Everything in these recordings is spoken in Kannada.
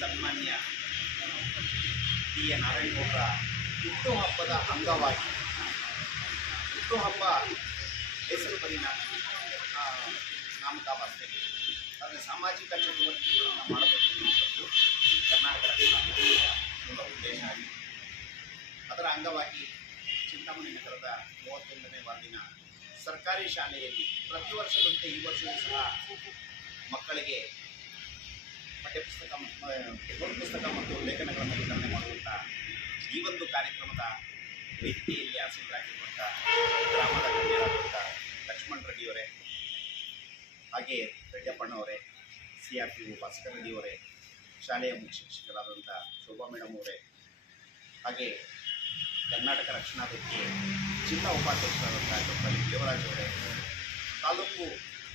ಸನ್ಮಾನ್ಯ ಟಿ ಎ ನಾರಾಯಣಗೌಡರ ಹುಟ್ಟುಹಬ್ಬದ ಅಂಗವಾಗಿ, ಹುಟ್ಟುಹಬ್ಬ ಹೆಸರು ಪರಿಣಾಮ ನಾನು ನಾಮಕಾವಾಸ್ತೇವೆ ಆದರೆ ಸಾಮಾಜಿಕ ಚಟುವಟಿಕೆಗಳನ್ನು ಮಾಡಬೇಕು ಅನ್ನುವಂಥದ್ದು ಕರ್ನಾಟಕ ಉದ್ದೇಶ ಆಗಿದೆ. ಅದರ ಅಂಗವಾಗಿ ಚಿಂತಾಮಣಿ ನಗರದ ಮೂವತ್ತೊಂದನೇ ವಾರ್ಡಿನ ಸರ್ಕಾರಿ ಶಾಲೆಯಲ್ಲಿ ಪ್ರತಿ ವರ್ಷದಂತೆ ಈ ವರ್ಷವೂ ಸಹ ಮಕ್ಕಳಿಗೆ ಪಠ್ಯಪುಸ್ತಕ ಮತ್ತು ಪುಸ್ತಕ ಮತ್ತು ಲೇಖನಗಳನ್ನು ವಿತರಣೆ ಮಾಡುವಂಥ ಈ ಒಂದು ಕಾರ್ಯಕ್ರಮದ ವೇದಿಕೆಯಲ್ಲಿ ಆಸೀನರಾಗಿರುವಂಥ ಗ್ರಾಮದ ಗಣ್ಯರಾದಂಥ ಲಕ್ಷ್ಮಣ್ ರೆಡ್ಡಿಯವರೇ ಹಾಗೆ ರೆಡ್ಡಪ್ಪಣ್ಣವರೇ ಸಿ ಆರ್ ಪಿ ಭಾಸ್ಕರ್ ರೆಡ್ಡಿಯವರೇ ಶಾಲೆಯ ಮುಖ್ಯ ಶಿಕ್ಷಕರಾದಂಥ ಶೋಭಾ ಮೇಡಮ್ ಅವರೇ, ಹಾಗೆ ಕರ್ನಾಟಕ ರಕ್ಷಣಾ ವೇದಿಕೆ ಜಿಲ್ಲಾ ಉಪಾಧ್ಯಕ್ಷರಾದಂಥ ಡಾಕ್ಟರ್ ದೇವರಾಜ್ ಅವರೇ, ತಾಲೂಕು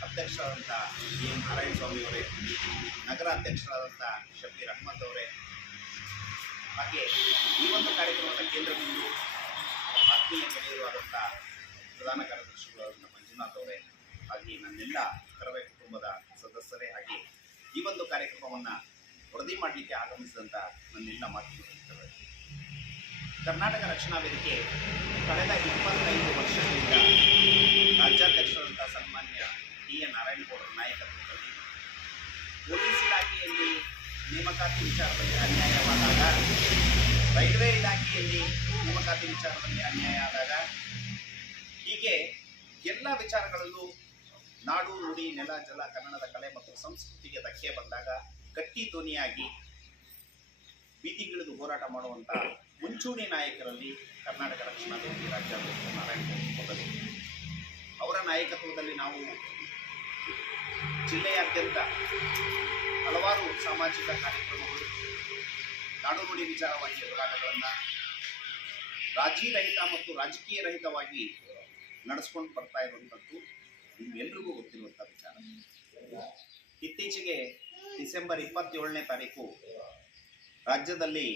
ಅಧ್ಯಕ್ಷರಾದಂಥ ಬಿ ಎಂ ನಾರಾಯಣ ಸ್ವಾಮಿ ಅವರೇ, ನಗರ ಅಧ್ಯಕ್ಷರಾದಂಥ ಶಬೀರ್ ಅಹ್ಮದ್ ಅವರೇ, ಹಾಗೆ ಈ ಒಂದು ಕಾರ್ಯಕ್ರಮದ ಕೇಂದ್ರ ಬಿಂದು ಆತ್ಮೀಯ ಗೆಳೆಯರಾದಂಥ ಪ್ರಧಾನ ಕಾರ್ಯದರ್ಶಿಗಳಾದಂಥ ಮಂಜುನಾಥ್ ಅವರೇ, ಹಾಗೆ ನನ್ನೆಲ್ಲ ಕರವೇ ಕುಟುಂಬದ ಸದಸ್ಯರೇ, ಹಾಗೆ ಈ ಒಂದು ಕಾರ್ಯಕ್ರಮವನ್ನು ವರದಿ ಮಾಡಲಿಕ್ಕೆ ಆಗಮಿಸಿದಂಥ ನನ್ನೆಲ್ಲ ಮಾತುಗಳು. ಕರ್ನಾಟಕ ರಕ್ಷಣಾ ವೇದಿಕೆ ಕಳೆದ ಇಪ್ಪತ್ತೈದು ವರ್ಷಗಳಿಂದ ರಾಜ್ಯಾಧ್ಯಕ್ಷರ ಡಿ ಎ ನಾರಾಯಣಗೌಡರ ನಾಯಕತ್ವದಲ್ಲಿ ಪೊಲೀಸ್ ಇಲಾಖೆಯಲ್ಲಿ ನೇಮಕಾತಿ ವಿಚಾರದಲ್ಲಿ ಅನ್ಯಾಯವಾದಾಗ ರೈಲ್ವೆ ಇಲಾಖೆಯಲ್ಲಿ ನೇಮಕಾತಿ ವಿಚಾರದಲ್ಲಿ ಅನ್ಯಾಯ ಆದಾಗ, ಹೀಗೆ ಎಲ್ಲ ವಿಚಾರಗಳಲ್ಲೂ ನಾಡು, ನುಡಿ, ನೆಲ, ಜಲ, ಕನ್ನಡದ ಕಲೆ ಮತ್ತು ಸಂಸ್ಕೃತಿಗೆ ಧಕ್ಕೆ ಬಂದಾಗ, ಗಟ್ಟಿ ಧ್ವನಿಯಾಗಿ ಬೀದಿಗಿಳಿದು ಹೋರಾಟ ಮಾಡುವಂಥ ಮುಂಚೂಣಿ ನಾಯಕರಲ್ಲಿ ಕರ್ನಾಟಕ ರಕ್ಷಣಾ ಸಮಿತಿ ರಾಜ್ಯಾಧ್ಯಕ್ಷ ನಾರಾಯಣ ಮೊದಲು ಅವರ ನಾಯಕತ್ವದಲ್ಲಿ ನಾವು ಜಿಲ್ಲೆಯಾದ್ಯಂತ ಹಲವಾರು ಸಾಮಾಜಿಕ ಕಾರ್ಯಕ್ರಮಗಳು ನಾಡುನುಡಿ ವಿಚಾರವಾಗಿ ಹೋರಾಟಗಳನ್ನು ರಾಜಿ ರಹಿತ ಮತ್ತು ರಾಜಕೀಯ ರಹಿತವಾಗಿ ನಡೆಸ್ಕೊಂಡು ಬರ್ತಾ ಇರುವಂಥದ್ದು ನಿಮ್ಗೆಲ್ರಿಗೂ ಗೊತ್ತಿರುವಂಥ ವಿಚಾರ. ಇತ್ತೀಚೆಗೆ ಡಿಸೆಂಬರ್ ಇಪ್ಪತ್ತೇಳನೇ ತಾರೀಕು ರಾಜ್ಯದಲ್ಲಿ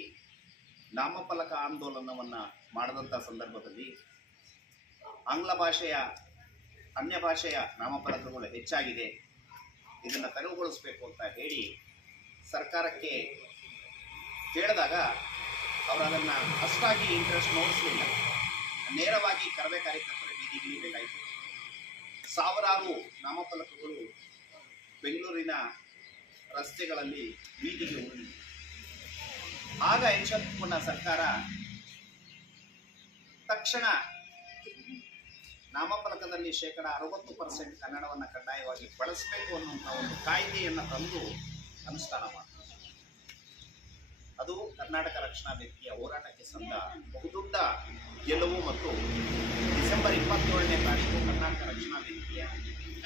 ನಾಮಫಲಕ ಆಂದೋಲನವನ್ನು ಮಾಡಿದಂಥ ಸಂದರ್ಭದಲ್ಲಿ ಆಂಗ್ಲ ಭಾಷೆಯ, ಅನ್ಯ ಭಾಷೆಯ ನಾಮಫಲಕಗಳು ಹೆಚ್ಚಾಗಿದೆ. ಇದನ್ನು ತೆರವುಗೊಳಿಸಬೇಕು ಅಂತ ಹೇಳಿ ಸರ್ಕಾರಕ್ಕೆ ಕೇಳಿದಾಗ ಅವರು ಅದನ್ನು ಅಷ್ಟಾಗಿ ಇಂಟ್ರೆಸ್ಟ್ ನೋಡಿಸಲಿಲ್ಲ. ನೇರವಾಗಿ ಕರವೇ ಕಾರ್ಯಕರ್ತರ ಬೀದಿಗಿಳಿಬೇಕಾಯಿತು ಸಾವಿರಾರು ನಾಮಫಲಕಗಳು ಬೆಂಗಳೂರಿನ ರಸ್ತೆಗಳಲ್ಲಿ ಬೀದಿಗೆ ಆಗ ಎಚ್ಚೆತ್ತುಕೊಂಡ ಸರ್ಕಾರ ತಕ್ಷಣ ನಾಮಫಲಕದಲ್ಲಿ ಶೇಕಡ ಅರವತ್ತು ಪರ್ಸೆಂಟ್ ಕನ್ನಡವನ್ನು ಕಡ್ಡಾಯವಾಗಿ ಬಳಸಬೇಕು ಅನ್ನುವಂಥ ಒಂದು ಕಾಯ್ದೆಯನ್ನು ತಂದು ಅನುಷ್ಠಾನ ಮಾಡ್ತಾರೆ. ಅದು ಕರ್ನಾಟಕ ರಕ್ಷಣಾ ವ್ಯಕ್ತಿಯ ಹೋರಾಟಕ್ಕೆ ಸಂದ ಬಹುದೊಡ್ಡ ಗೆಲುವು ಮತ್ತು ಡಿಸೆಂಬರ್ ಇಪ್ಪತ್ತೇಳನೇ ತಾರೀಕು ಕರ್ನಾಟಕ ರಕ್ಷಣಾ ವ್ಯಕ್ತಿಯ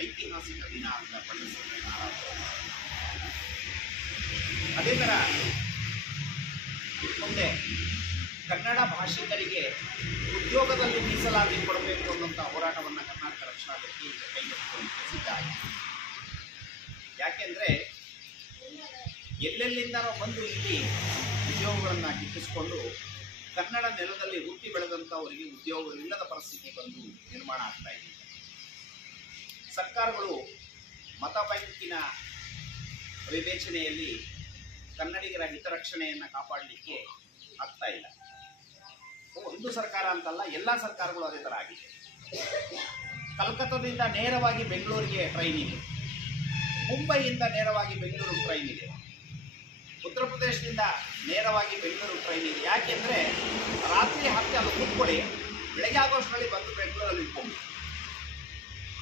ಐತಿಹಾಸಿಕ ದಿನ ಅಂತ ಬಣ್ಣಿಸಿ ಅದೇ ಥರ ಮುಂದೆ ಕನ್ನಡ ಭಾಷಿಕರಿಗೆ ಉದ್ಯೋಗದಲ್ಲಿ ಮೀಸಲಾತಿ ಕೊಡಬೇಕು ಅನ್ನುವಂಥ ಹೋರಾಟವನ್ನು ಕರ್ನಾಟಕ ರಕ್ಷಣಾ ವೇದಿಕೆ ಈಗ ಆಗಿದೆ. ಯಾಕೆಂದರೆ ಎಲ್ಲೆಲ್ಲಿಂದನೋ ಬಂದು ಇಲ್ಲಿ ಉದ್ಯೋಗಗಳನ್ನು ಗಿಟ್ಟಿಸಿಕೊಂಡು ಕನ್ನಡ ನೆಲದಲ್ಲಿ ಹುಟ್ಟಿ ಬೆಳೆದಂಥವರಿಗೆ ಉದ್ಯೋಗವಿಲ್ಲದ ಪರಿಸ್ಥಿತಿ ಬಂದು ನಿರ್ಮಾಣ ಆಗ್ತಾ ಇದೆ. ಸರ್ಕಾರಗಳು ಮತ ಬ್ಯಾಂಕಿನ ವಿವೇಚನೆಯಲ್ಲಿ ಕನ್ನಡಿಗರ ಹಿತರಕ್ಷಣೆಯನ್ನು ಕಾಪಾಡಲಿಕ್ಕೆ ಆಗ್ತಾ ಇಲ್ಲ. ಒಂದು ಸರ್ಕಾರ ಅಂತಲ್ಲ, ಎಲ್ಲ ಸರ್ಕಾರಗಳು ಅದೇ ಥರ ಆಗಿದೆ. ಕಲ್ಕತ್ತಾದಿಂದ ನೇರವಾಗಿ ಬೆಂಗಳೂರಿಗೆ ಟ್ರೈನ್ ಇದೆ. ಮುಂಬೈಯಿಂದ ನೇರವಾಗಿ ಬೆಂಗಳೂರು ಟ್ರೈನ್ ಇದೆ. ಉತ್ತರ ಪ್ರದೇಶದಿಂದ ನೇರವಾಗಿ ಬೆಂಗಳೂರು ಟ್ರೈನ್ ಇದೆ. ಯಾಕೆಂದರೆ ರಾತ್ರಿ ಹತ್ತಿ ಅಲ್ಲಿ ಕೂತ್ಕೊಳ್ಳಿ, ಬೆಳಗ್ಗೆ ಆಗೋಷ್ಟರಲ್ಲಿ ಬಂದು ಬೆಂಗಳೂರಲ್ಲಿ ಇಟ್ಕೊಂಡು.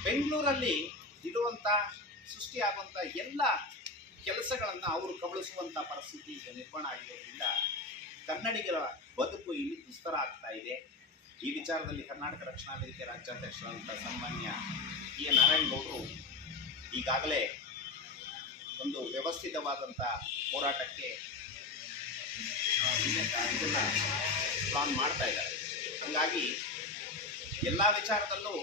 ಬೆಂಗಳೂರಲ್ಲಿ ಇರುವಂಥ ಸೃಷ್ಟಿಯಾಗುವಂಥ ಎಲ್ಲ ಕೆಲಸಗಳನ್ನು ಅವರು ಕಬಳಿಸುವಂಥ ಪರಿಸ್ಥಿತಿ ಈಗ ನಿರ್ಮಾಣ ಆಗಿರೋದ್ರಿಂದ ಕನ್ನಡಿಗರ ಬದುಕು ಇಲ್ಲಿ ದುಸ್ತರ ಆಗ್ತಾ ಇದೆ. ಈ ವಿಚಾರದಲ್ಲಿ ಕರ್ನಾಟಕ ರಕ್ಷಣಾ ವೇದಿಕೆ ರಾಜ್ಯಾಧ್ಯಕ್ಷರಾದಂಥ ಸನ್ಮಾನ್ಯ ಟಿ ಎ ನಾರಾಯಣಗೌಡರು ಈಗಾಗಲೇ ಒಂದು ವ್ಯವಸ್ಥಿತವಾದಂಥ ಹೋರಾಟಕ್ಕೆ ಇದನ್ನು ಪ್ಲಾನ್ ಮಾಡ್ತಾ ಇದ್ದಾರೆ. ಹಾಗಾಗಿ ಎಲ್ಲ ವಿಚಾರದಲ್ಲೂ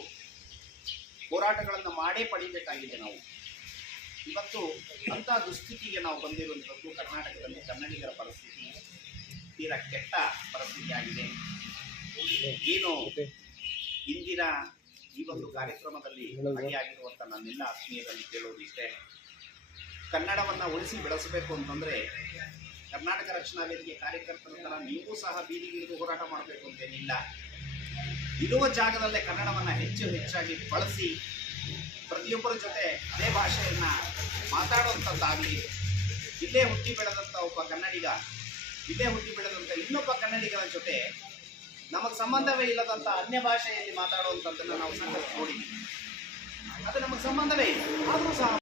ಹೋರಾಟಗಳನ್ನು ಮಾಡೇ ಪಡಿಬೇಕಾಗಿದೆ ನಾವು. ಇವತ್ತು ಅಂಥ ದುಸ್ಥಿತಿಗೆ ನಾವು ಬಂದಿರುವಂಥದ್ದು ಕರ್ನಾಟಕದಲ್ಲಿ ಕನ್ನಡಿಗರ ಪರಿಸ್ಥಿತಿ. ತೀರಾ ಕೆಟ್ಟ ಪರಿಸ್ಥಿತಿಯಾಗಿದೆ ಏನು ಇಂದಿನ ಈ ಒಂದು ಕಾರ್ಯಕ್ರಮದಲ್ಲಿ ಭಾಗಿಯಾಗಿರುವಂಥ ನನ್ನೆಲ್ಲ ಆತ್ಮೀಯರಲ್ಲಿ ಕೇಳೋದಿಷ್ಟೆ ಕನ್ನಡವನ್ನು ಉಳಿಸಿ ಬೆಳೆಸಬೇಕು ಅಂತಂದರೆ ಕರ್ನಾಟಕ ರಕ್ಷಣಾ ವೇದಿಕೆ ಕಾರ್ಯಕರ್ತರ ಥರ ನೀವು ಸಹ ಬೀದಿಗಿಳಿದು ಹೋರಾಟ ಮಾಡಬೇಕು ಅಂತೇನಿಲ್ಲ ಇರುವ ಜಾಗದಲ್ಲೇ ಕನ್ನಡವನ್ನು ಹೆಚ್ಚು ಹೆಚ್ಚಾಗಿ ಬಳಸಿ ಪ್ರತಿಯೊಬ್ಬರ ಜೊತೆ ಅದೇ ಭಾಷೆಯನ್ನ ಮಾತಾಡುವಂಥದ್ದಾಗಲಿ ಇಲ್ಲೇ ಹುಟ್ಟಿ ಬೆಳೆದಂಥ ಒಬ್ಬ ಕನ್ನಡಿಗ ಇಲ್ಲೇ ಹುಟ್ಟಿ ಬೆಳೆದಂಥ ಇನ್ನೊಬ್ಬ ಕನ್ನಡಿಗರ ಜೊತೆ ನಮಗೆ ಸಂಬಂಧವೇ ಇಲ್ಲದಂತ ಅನ್ಯ ಭಾಷೆಯಲ್ಲಿ ಮಾತಾಡುವಂಥದ್ದನ್ನು ನಾವು ಸಾಕಷ್ಟು ನೋಡಿದ್ದೀವಿ. ಅದು ನಮಗೆ ಸಂಬಂಧವೇ ಇಲ್ಲ. ಆದರೂ ಸಹ